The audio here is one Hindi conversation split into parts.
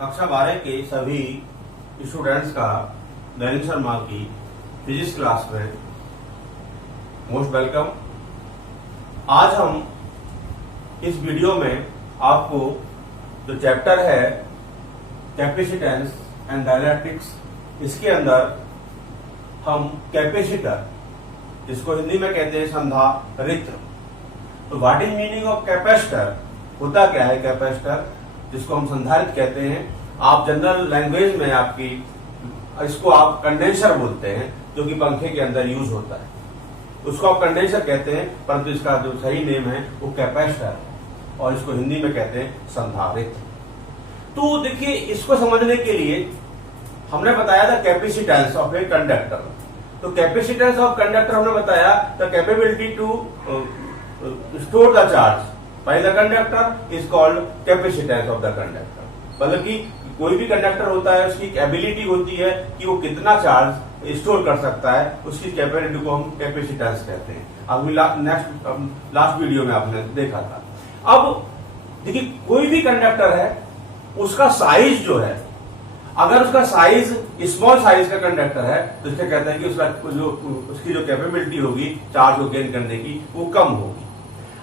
कक्षा 12 के सभी स्टूडेंट्स का दैनिक शर्मा की फिजिक्स क्लास में मोस्ट वेलकम। आज हम इस वीडियो में आपको जो चैप्टर है कैपेसिटेंस एंड डाइलेक्ट्रिक्स, इसके अंदर हम कैपेसिटर, जिसको हिंदी में कहते हैं संधारित्र। तो what is meaning of capacitor, होता क्या है कैपेसिटर, जिसको हम संधारित्र कहते हैं। आप जनरल लैंग्वेज में आपकी इसको आप कंडेंसर बोलते हैं, जो कि पंखे के अंदर यूज होता है, उसको आप कंडेंसर कहते हैं, परंतु इसका जो सही नेम है वो कैपेसिटर है और इसको हिंदी में कहते हैं संधारित्र। तो देखिए, इसको समझने के लिए हमने बताया था कैपेसिटेंस ऑफ ए कंडक्टर। तो कैपेसिटेंस ऑफ कंडक्टर हमने बताया the capability to store the charge by the conductor is called capacitance of the conductor. मतलब कि कोई भी कंडक्टर होता है, उसकी एबिलिटी होती है कि वो कितना चार्ज स्टोर कर सकता है, उसकी कैपेबिलिटी को हम कैपेसिटेंस कहते हैं। अभी लास्ट वीडियो में आपने देखा था। अब देखिए, कोई भी कंडक्टर है, उसका साइज जो है, अगर उसका साइज स्मॉल साइज का कंडक्टर है तो इसका कहते हैं कि उसकी जो कैपेबिलिटी होगी चार्ज को गेन करने की, वो कम होगी।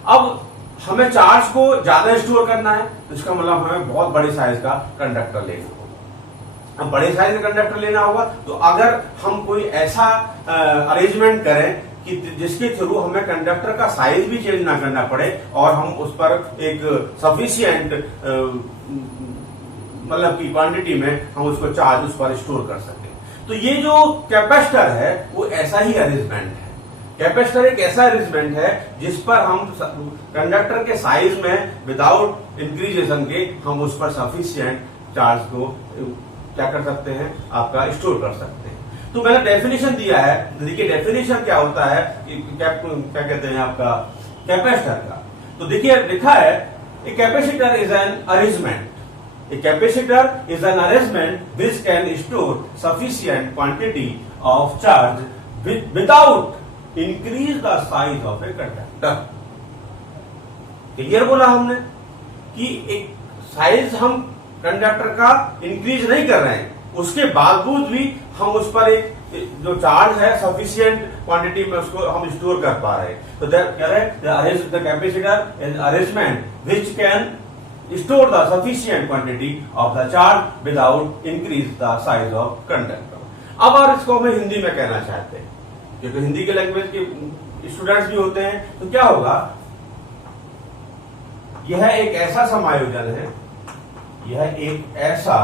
अब हमें चार्ज को ज्यादा स्टोर करना है तो इसका मतलब हमें बहुत बड़े साइज का कंडक्टर लेना होगा। अब बड़े साइज का कंडक्टर लेना होगा तो अगर हम कोई ऐसा अरेंजमेंट करें कि जिसके थ्रू हमें कंडक्टर का साइज भी चेंज ना करना पड़े और हम उस पर एक सफिशिएंट मतलब की क्वांटिटी में हम उसको चार्ज उस पर स्टोर कर सकें। तो ये जो कैपेसिटर है वो ऐसा ही अरेंजमेंट है। कैपेसिटर एक ऐसा अरेंजमेंट है जिस पर हम कंडक्टर के साइज में विदाउट इंक्रीजेशन के हम उस पर सफिशिएंट चार्ज को क्या कर सकते हैं, आपका स्टोर कर सकते हैं। तो मैंने डेफिनेशन दिया है। देखिए डेफिनेशन क्या होता है, क्या कहते हैं आपका कैपेसिटर का। तो देखिए लिखा है, a capacitor is an arrangement. A capacitor is an arrangement which can store sufficient quantity of charge without increase the size of a conductor. Clear बोला हमने कि एक साइज हम कंडक्टर का इंक्रीज नहीं कर रहे हैं, उसके बावजूद भी हम उस पर एक जो चार्ज है सफिशिएंट क्वांटिटी में उसको हम स्टोर कर पा रहे हैं। तो कह रहे हैं the capacitor is arrangement which can store the sufficient quantity of the charge without increase the size of conductor। अब और इसको हम हिंदी में कहना चाहते हैं, क्योंकि हिंदी के लैंग्वेज के स्टूडेंट्स भी होते हैं। तो क्या होगा, यह एक ऐसा समायोजन है, यह एक ऐसा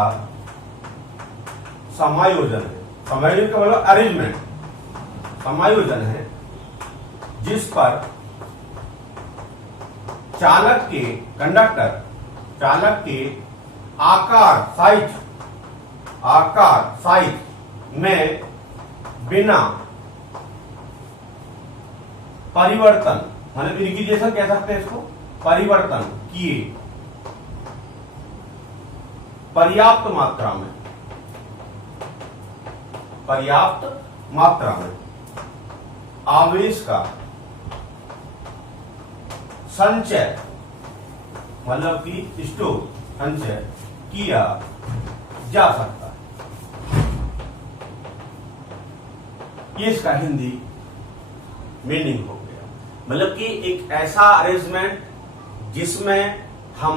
समायोजन है, समायोजन का मतलब अरेंजमेंट, समायोजन है जिस पर चालक के आकार साइज में बिना परिवर्तन, मतलब इंक्रीजेशन कह सकते हैं इसको, परिवर्तन किए पर्याप्त मात्रा में आवेश का संचय, मतलब कि स्टोर संचय किया जा सकता है। ये इसका हिंदी मीनिंग हो गया। मतलब कि एक ऐसा अरेंजमेंट जिसमें हम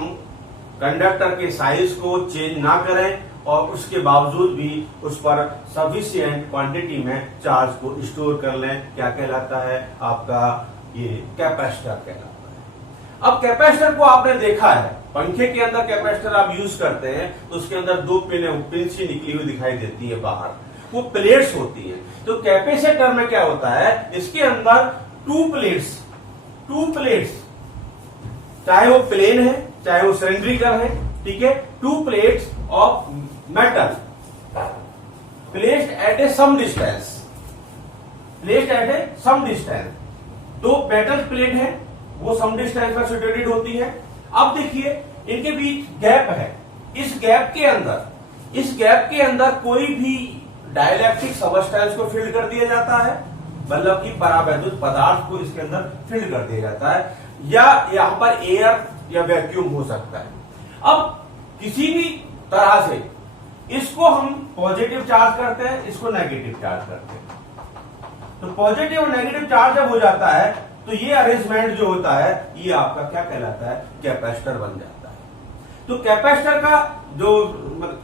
कंडक्टर के साइज को चेंज ना करें और उसके बावजूद भी उस पर सफिशिएंट क्वांटिटी में चार्ज को स्टोर कर लें, क्या कहलाता है आपका, ये कैपेसिटर कहलाता है। अब कैपेसिटर को आपने देखा है, पंखे के अंदर कैपेसिटर आप यूज करते हैं तो उसके अंदर दो पिन सी निकली हुई दिखाई देती है बाहर, वो प्लेट्स होती है। तो कैपेसिटर में क्या होता है, इसके अंदर टू प्लेट्स, चाहे वो प्लेन है चाहे वो सिलेंड्रिकल है, ठीक है, two plates of metal placed at a some distance, दो मेटल प्लेट है, वो सम डिस्टेंस पर सिचुएटेड होती है। अब देखिए, इनके बीच गैप है, इस गैप के अंदर कोई भी डाइलेक्ट्रिक सबस्टेंस को फील्ड कर दिया जाता है, मतलब कि परावैद्युत पदार्थ को इसके अंदर फील्ड कर दिया जाता है, या यहां पर एयर या वैक्यूम हो सकता है। अब किसी भी तरह से इसको हम पॉजिटिव चार्ज करते हैं, इसको नेगेटिव चार्ज करते हैं। तो पॉजिटिव और नेगेटिव चार्ज जब हो जाता है तो ये अरेंजमेंट जो होता है ये आपका क्या कहलाता है, कैपेसिटर बन जाता है। तो कैपेसिटर का जो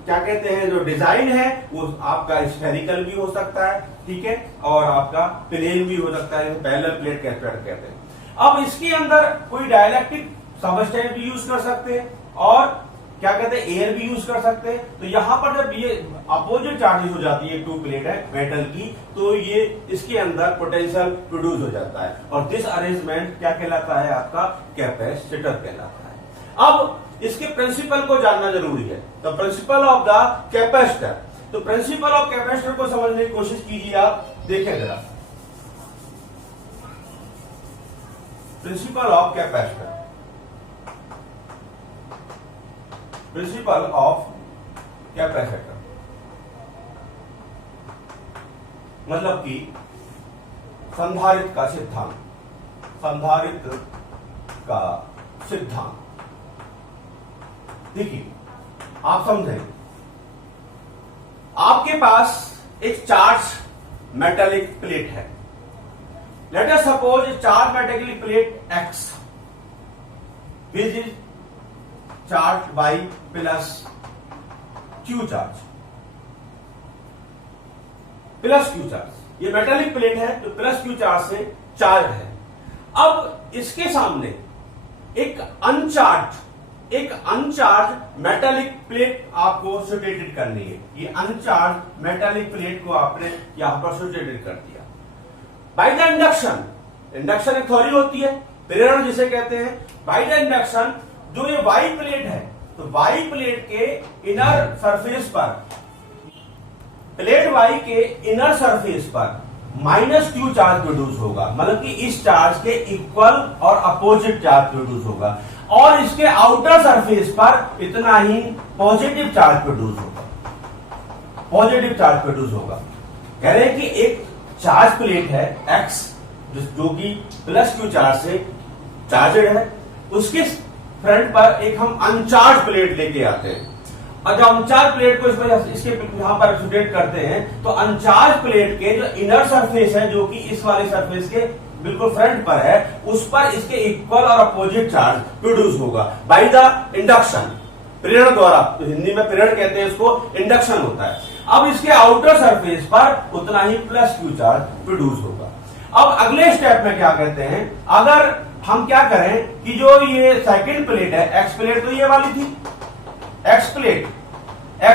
क्या कहते हैं जो डिजाइन है वो आपका स्फेरिकल भी हो सकता है, ठीक है, और आपका प्लेन भी हो सकता है, पैरेलल प्लेट कैपेसिटर कहते हैं। अब इसके अंदर कोई डाइलेक्ट्रिक सबस्टेंस भी यूज कर सकते हैं और क्या कहते हैं एयर भी यूज कर सकते हैं। तो यहां पर जब ये अपोजिट चार्जेस हो जाती है, टू प्लेट है मेटल की, तो ये इसके अंदर पोटेंशियल प्रोड्यूस हो जाता है और दिस अरेंजमेंट क्या कहलाता है, आपका कैपेसिटर कहलाता है। अब इसके प्रिंसिपल को जानना जरूरी है। तो प्रिंसिपल ऑफ द कैपेसिटर, तो प्रिंसिपल ऑफ कैपेसिटर को समझने की कोशिश कीजिए। आप देखें जरा, principal of capacitor, principal of capacitor मतलब कि संधारित्र का सिद्धांत, संधारित्र का सिद्धांत। देखिए आप समझें, आपके पास एक चार्ज मेटालिक प्लेट है। Let us suppose charge metallic plate X which is charge by plus Q charge, plus Q charge. ये मेटालिक प्लेट है तो प्लस क्यू चार्ज से चार्ज है। अब इसके सामने एक अनचार्ज मेटालिक प्लेट आपको सिचुएटेड करनी है। ये अनचार्ज मेटालिक प्लेट को आपने यहां पर सिचुएटेड कर दिया बाय द इंडक्शन। इंडक्शन एक थ्योरी होती है, प्रेरण जिसे कहते हैं। बाय द इंडक्शन जो ये वाई प्लेट है, तो वाई प्लेट के इनर सरफेस पर, प्लेट वाई के इनर सरफेस पर माइनस क्यू चार्ज प्रोड्यूस होगा, मतलब कि इस चार्ज के इक्वल और अपोजिट चार्ज प्रोड्यूस होगा, और इसके आउटर सरफेस पर इतना ही पॉजिटिव चार्ज प्रोड्यूस होगा, पॉजिटिव चार्ज प्रोड्यूस होगा। कह रहे हैं कि एक चार्ज प्लेट है X जो कि प्लस क्यू चार्ज से चार्जड है, उसके फ्रंट पर एक हम अनचार्ज प्लेट लेके आते हैं और जब अनचार्ज प्लेट को इसके यहां पर सिचुएट करते हैं तो अनचार्ज प्लेट के जो इनर सरफेस है जो कि इस वाले सरफेस के बिल्कुल फ्रंट पर है, उस पर इसके इक्वल और अपोजिट चार्ज प्रोड्यूस होगा बाय द इंडक्शन, प्रेरण द्वारा। तो हिंदी में प्रेरण कहते हैं, इसको इंडक्शन होता है। अब इसके आउटर सरफेस पर उतना ही प्लस क्यू चार्ज प्रोड्यूस होगा। अब अगले स्टेप में क्या कहते हैं, अगर हम क्या करें कि जो ये सेकंड प्लेट है X प्लेट, तो ये वाली थी X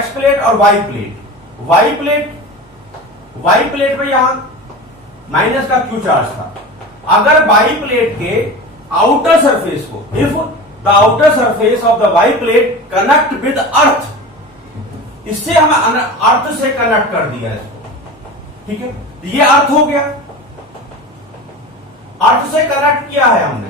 प्लेट और Y प्लेट पे यहां माइनस का क्यू चार्ज था। अगर Y प्लेट के आउटर सरफेस को, if the outer surface of the Y plate connect with अर्थ, इससे हमें अर्थ से कनेक्ट कर दिया इसको, ठीक है, ये अर्थ हो गया। अर्थ से कनेक्ट किया है हमने,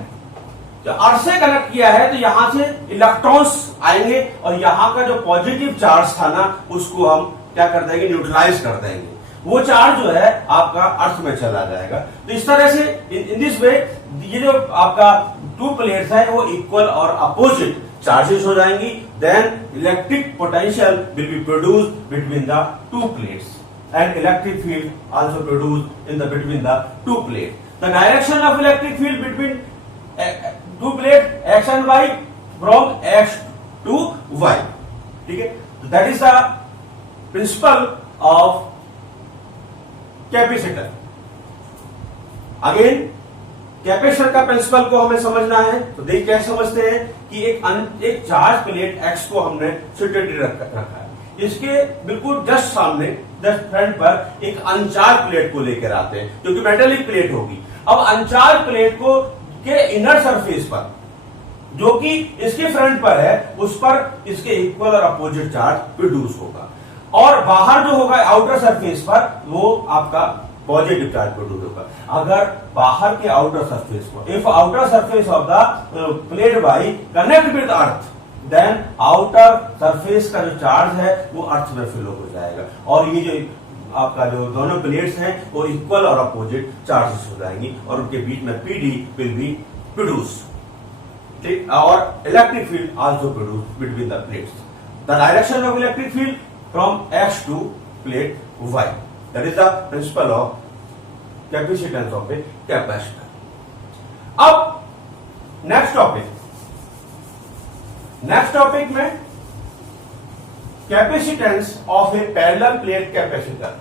जब अर्थ से कनेक्ट किया है तो यहां से इलेक्ट्रॉन्स आएंगे और यहां का जो पॉजिटिव चार्ज था ना उसको हम क्या कर देंगे, न्यूट्रलाइज कर देंगे। वो चार्ज जो है आपका अर्थ में चला जाएगा। तो इस तरह से इन दिस वे ये जो आपका टू प्लेट्स है वो इक्वल और अपोजिट चार्जेस हो जाएंगी। Then electric potential will be produce between the two plates and electric field also produce in the between the two plate. The direction of electric field between two plates X and Y from X to Y, ठीक है। That is the principle of capacitor. Again, capacitor का प्रिंसिपल को हमें समझना है। तो देख क्या समझते हैं कि एक चार्ज प्लेट X को हमने सिचुएटेड रखा है, इसके बिल्कुल जस्ट सामने जस्ट फ्रंट पर एक अनचार्ज प्लेट को लेकर आते हैं जो कि मेटालिक प्लेट होगी। अब अनचार्ज प्लेट को के इनर सरफेस पर जो कि इसके फ्रंट पर है उस पर इसके इक्वल और अपोजिट चार्ज प्रोड्यूस होगा, और बाहर जो होगा आउटर सरफेस पर वो आपका पॉजिटिव चार्ज प्रोड्यूस होगा। अगर बाहर के आउटर सरफेस को, if outer surface of the plate Y connect with earth, then outer surface का जो चार्ज है वो अर्थ में फ्लो हो जाएगा और ये जो आपका जो दोनों प्लेट्स हैं वो इक्वल और अपोजिट चार्जेस हो जाएंगी और उनके बीच में पीडी विल बी प्रोड्यूस, ठीक, और electric field also produce between the plates. the direction of electric field from X to plate Y. That is the principle of capacitance of a capacitor. अब नेक्स्ट टॉपिक में capacitance of A parallel plate capacitor,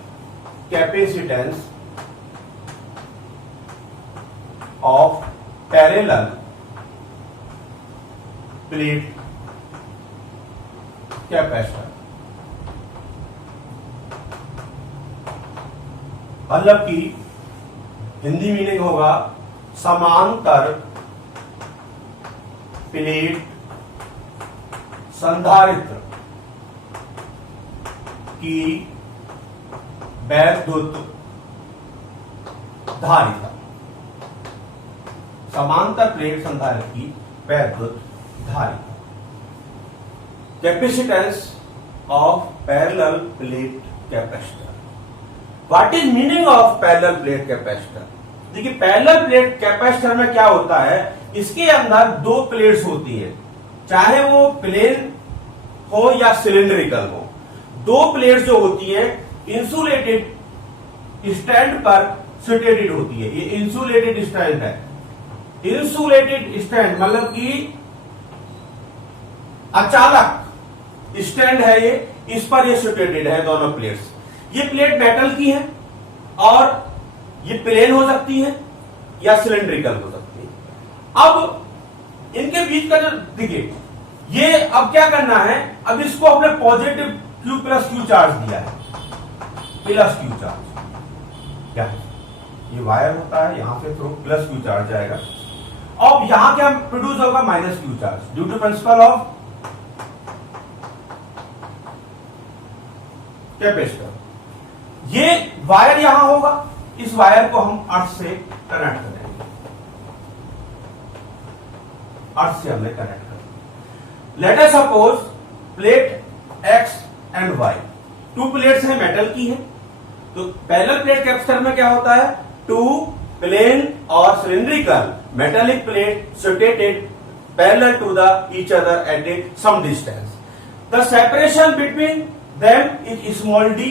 capacitance of parallel plate capacitor, मतलब की हिंदी मीनिंग होगा समांतर प्लेट संधारित्र की वैद्युत धारिता, समांतर प्लेट संधारित्र की वैद्युत धारिता, capacitance of parallel plate capacitor. What is meaning of parallel plate capacitor? देखिए पैरेलल प्लेट कैपेसिटर में क्या होता है, इसके अंदर दो प्लेट्स होती है, चाहे वो प्लेन हो या सिलिंड्रिकल हो। दो प्लेट्स जो होती है इंसुलेटेड स्टैंड पर सिटेटेड होती है। ये इंसुलेटेड स्टैंड है, इंसुलेटेड स्टैंड मतलब कि अचालक स्टैंड है ये, इस पर ये सिटेटेड है दोनों प्लेट्स। ये प्लेट मेटल की है और ये प्लेन हो सकती है या सिलिंड्रिकल हो सकती है। अब इनके बीच का जो देखिए, ये अब क्या करना है, अब इसको अपने positive Q plus Q charge दिया है, प्लस क्यू चार्ज क्या है, ये वायर होता है, यहां से थ्रू प्लस क्यू चार्ज जाएगा। अब यहां क्या प्रोड्यूस होगा, minus Q charge, due to principle of capacitor. ये वायर यहां होगा, इस वायर को हम अर्थ से कनेक्ट करेंगे, अर्थ से हमने कनेक्ट कर। Let us suppose plate X and Y, to plates हैं, मेटल की है। तो पैरेलल प्लेट कैपेसिटर में क्या होता है, टू प्लेन और cylindrical metallic plate situated parallel to the each other at a some distance. The separation between them is small d,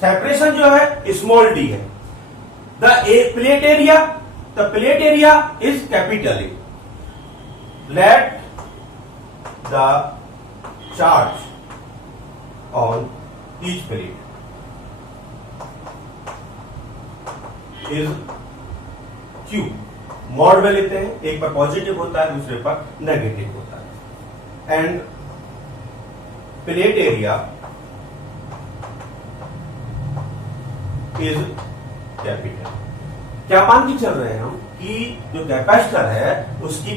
separation जो है स्मॉल d है। The plate area is capital A. Let the charge on each plate is Q। Mod में लेते हैं, एक पर पॉजिटिव होता है, दूसरे पर नेगेटिव होता है। End plate area is capital. क्या मान के चल रहे हैं हम कि जो कैपेसिटर है उसकी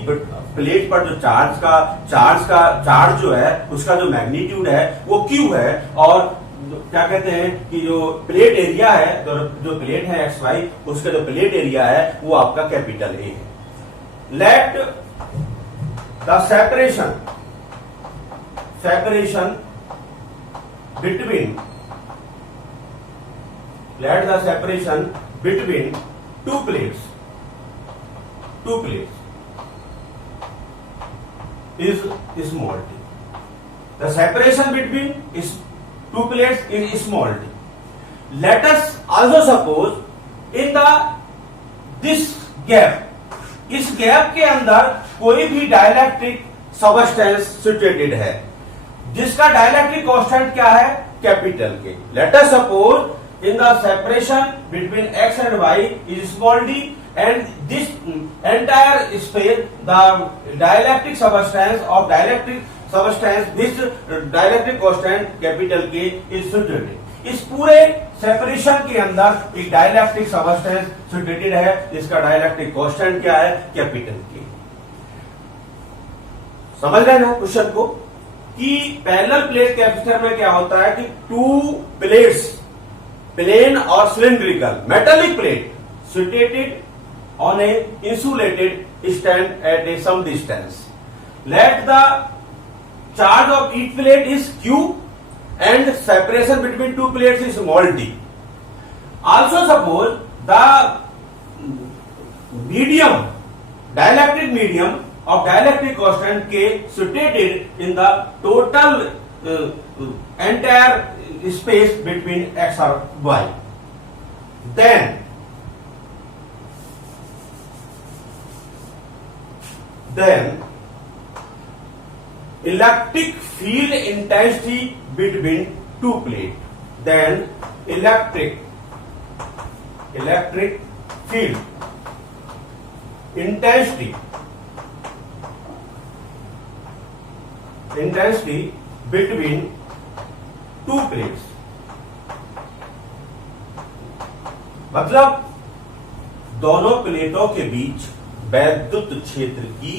प्लेट पर जो चार्ज जो है उसका जो मैग्नीट्यूड है वो Q है, और क्या कहते हैं कि जो प्लेट एरिया है, जो प्लेट है XY, उसका जो प्लेट एरिया है वो आपका कैपिटल A है। Let the separation between two plates is small t. The separation between two plates is small t. Let us also suppose in this gap, इस गैप के अंदर कोई भी डाइलेक्ट्रिक सबस्टेंस सिचुएटेड है जिसका डाइलेक्ट्रिक कांस्टेंट क्या है, कैपिटल के। Let us suppose in the separation between X and Y is small d, and this entire space the dielectric substance which dielectric constant capital K is situated। इस पूरे सेपरेशन के अंदर एक डाइलेक्ट्रिक सबस्टेंस सिचुएटेड है जिसका डाइलेक्ट्रिक कांस्टेंट क्या है, कैपिटल K। समझ रहे ना क्वेश्चन को कि पैरेलल प्लेट कैपेसिटर में क्या होता है कि टू प्लेट्स, प्लेन और cylindrical metallic plate situated on a insulated stand at a some distance. Let the charge of each plate is Q and separation between two plates is small d. Also suppose the medium, dielectric medium of dielectric constant K situated in the total entire space between x or y. Then electric field intensity between two plates. Then electric field intensity between two plates. मतलब दोनों प्लेटों के बीच वैद्युत क्षेत्र की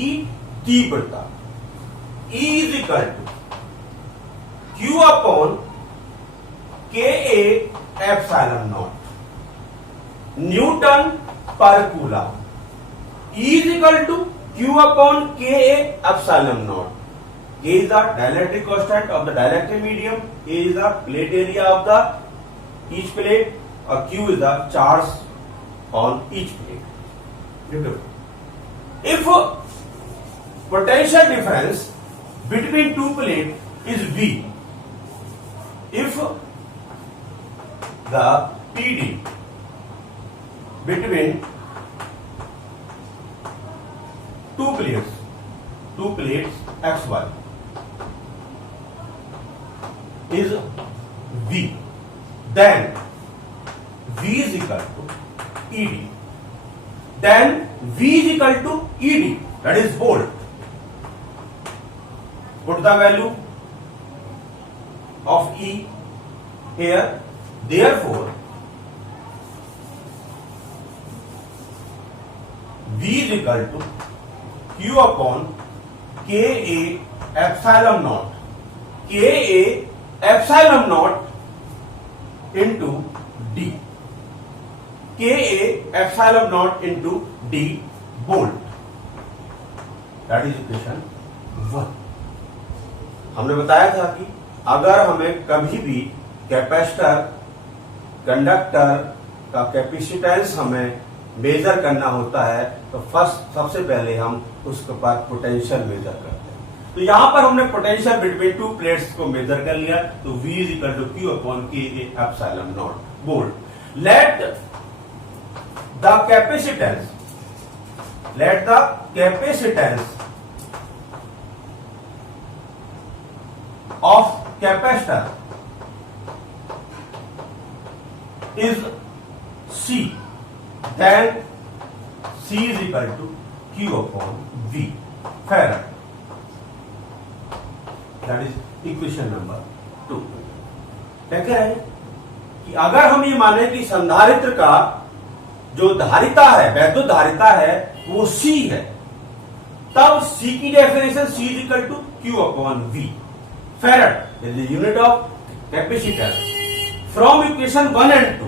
तीव्रता E is equal to Q upon Ka epsilon naught Newton per coulomb. E is equal to Q upon Ka epsilon naught. K is the dielectric constant of the dielectric medium. A is the plate area of the each plate. Or Q is the charge on each plate. If potential difference between two plates is V, if the PD between two plates XY is V, then V is equal to ED. Then V is equal to ED, that is volt. Put the value of E here. Therefore, V is equal to Q upon Ka epsilon naught. Ka epsilon naught into D. Ka epsilon naught into D volt. That is equation 1. हमने बताया था कि अगर हमें कभी भी कैपेसिटर कंडक्टर का कैपेसिटेंस हमें मेजर करना होता है तो सबसे पहले हम उसके बाद पोटेंशियल मेजर करते हैं। तो यहां पर हमने पोटेंशियल बिटवीन टू प्लेट्स को मेजर कर लिया, तो V is equal to Q upon Ka epsilon naught volt. Let the capacitance of capacitor is C, then C is equal to Q upon V farad. That is equation number 2. क्या कह रहे हैं कि अगर हम ये माने कि संधारित्र का जो धारिता है, वैद्युत धारिता है, वो C है, तब C की definition C is equal to Q upon V. Farad is the unit of capacitance. From equation 1 and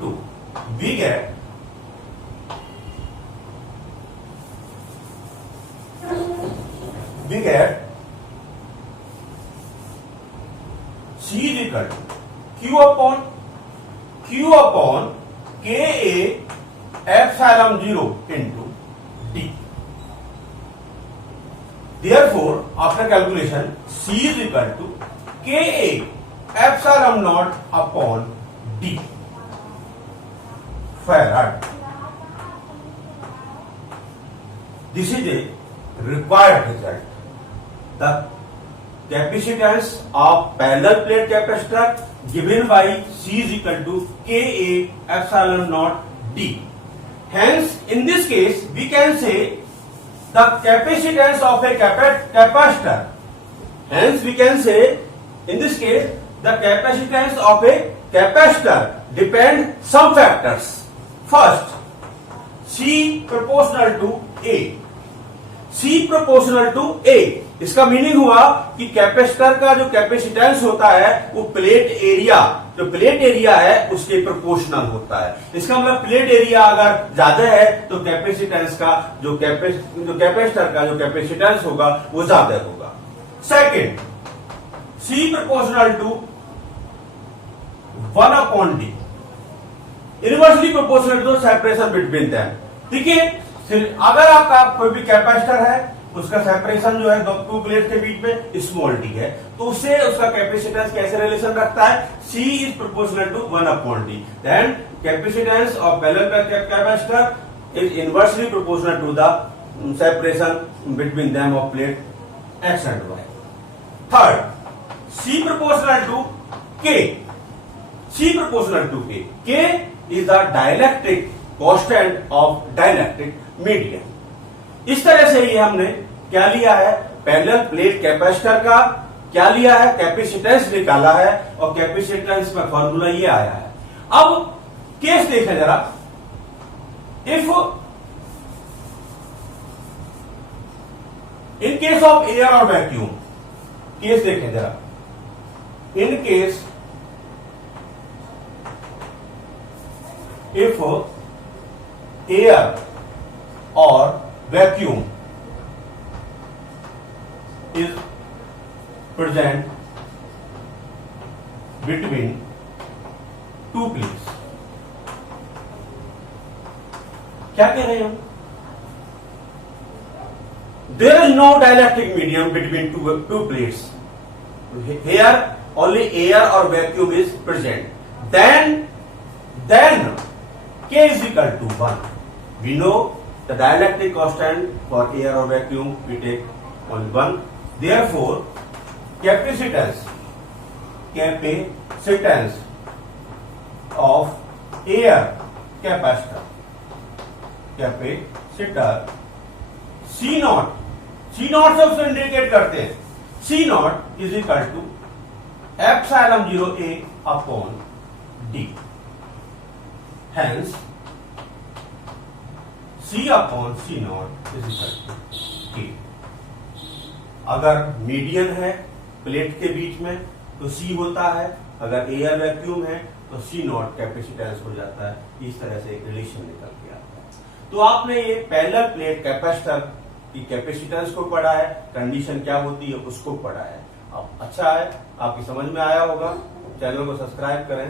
2, we get C is equal to Q upon Ka epsilon 0 into D. Therefore, after calculation, C is equal to Ka epsilon naught upon D farad. This is a required result. The capacitance of parallel plate capacitor given by C is equal to Ka epsilon naught D. Hence, in this case, we can say the capacitance of a capacitor. Hence, we can say in this case the capacitance of a capacitor depend some factors. First, C proportional to A. C proportional to A. इसका मीनिंग हुआ कि कैपेसिटर का जो कैपेसिटेंस होता है वो प्लेट एरिया है उसके प्रोपोर्शनल होता है। इसका मतलब प्लेट एरिया अगर ज्यादा है तो कैपेसिटेंस का जो कैपेसिटर का जो कैपेसिटेंस होगा वो ज्यादा होगा। Second, C proportional to 1 upon D। Inversely proportional to separation between them. देखिए, अगर आपका कोई भी कैपेसिटर है, उसका सेपरेशन जो है टू प्लेट के बीच में स्मॉल टी है, तो उससे उसका कैपेसिटेंस कैसे रिलेशन रखता है? C is proportional to 1/T। Then capacitance of parallel capacitor is inversely proportional to the separation between them of plate X and Y। Third, C proportional to K। C proportional to K। K is the dielectric constant of dielectric medium। इस तरह से ये हमने क्या लिया है? पैरेलल प्लेट कैपेसिटर का क्या लिया है? कैपेसिटेंस निकाला है, और कैपेसिटेंस का फॉर्मूला ये आया है। अब केस देखें जरा। If in case of air और वैक्यूम, केस देखें जरा। इन केस इफ एयर और vacuum is present between two plates। क्या कह रहे हैं हम? There is no dielectric medium between two plates। Here only air or vacuum is present। Then K is equal to 1। We know the dielectric constant for air or vacuum, we take only 1। Therefore, capacitance of air capacitor C naught से उसको इंडिकेट करते हैं। C naught is equal to epsilon 0 A upon D। Hence C upon C naught is equal to K। अगर मीडियन है प्लेट के बीच में तो C होता है, अगर एयर वैक्यूम है तो C naught कैपेसिटेंस हो जाता है। इस तरह से एक रिलेशन निकल के आता है। तो आपने ये पैरेलल प्लेट कैपेसिटर की कैपेसिटेंस को पढ़ा है, कंडीशन क्या होती है उसको पढ़ा है। अब अच्छा है, आपकी समझ में आया होगा। चैनल को सब्सक्राइब करें।